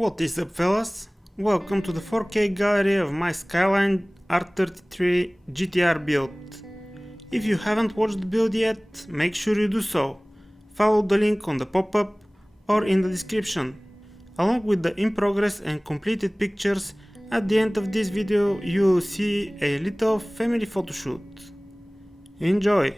What is up, fellas? Welcome to the 4K gallery of my Skyline R33 GTR build. If you haven't watched the build yet, make sure you do so. Follow the link on the pop-up or in the description. Along with the in progress and completed pictures, at the end of this video you will see a little family photoshoot. Enjoy!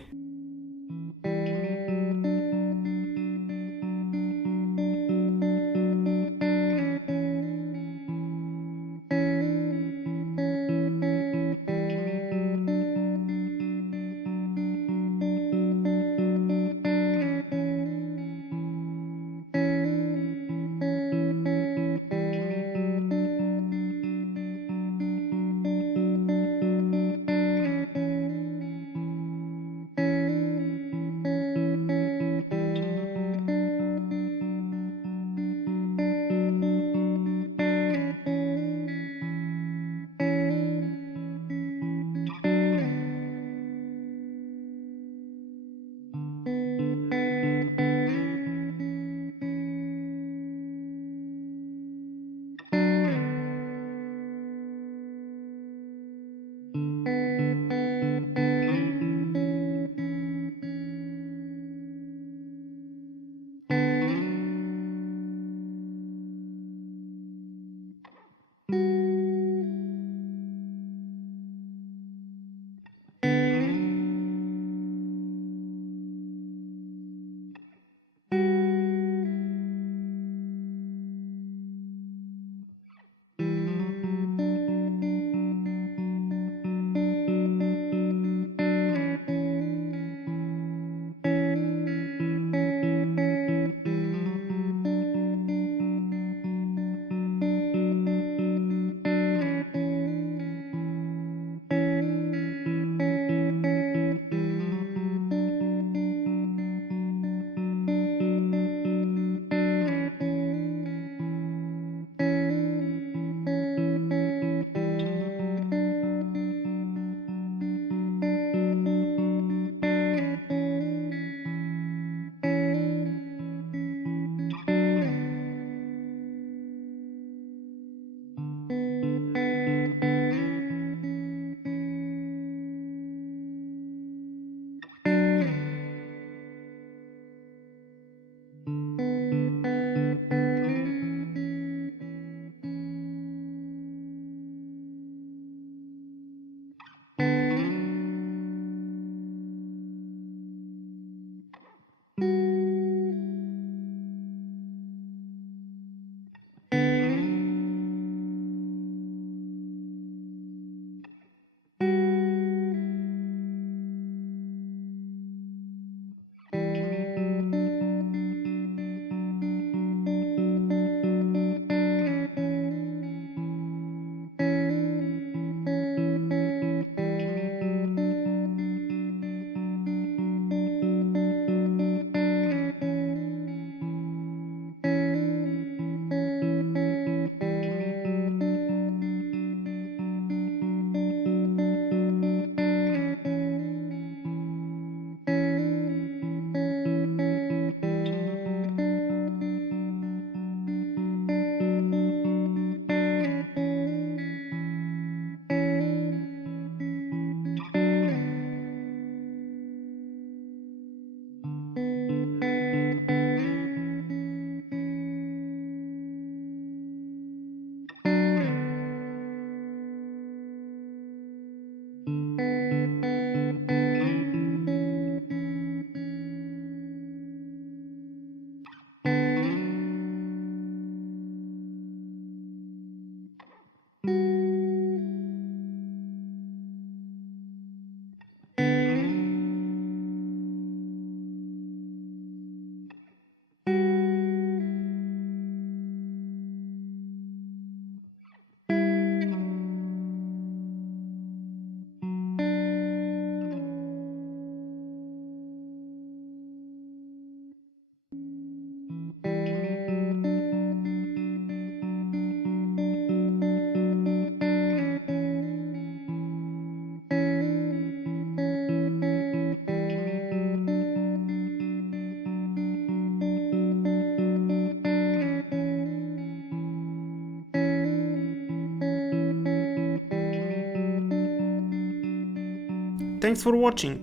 thanks for watching.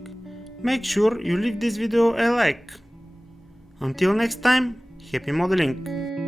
Make sure you leave this video a like. Until next time, happy modeling!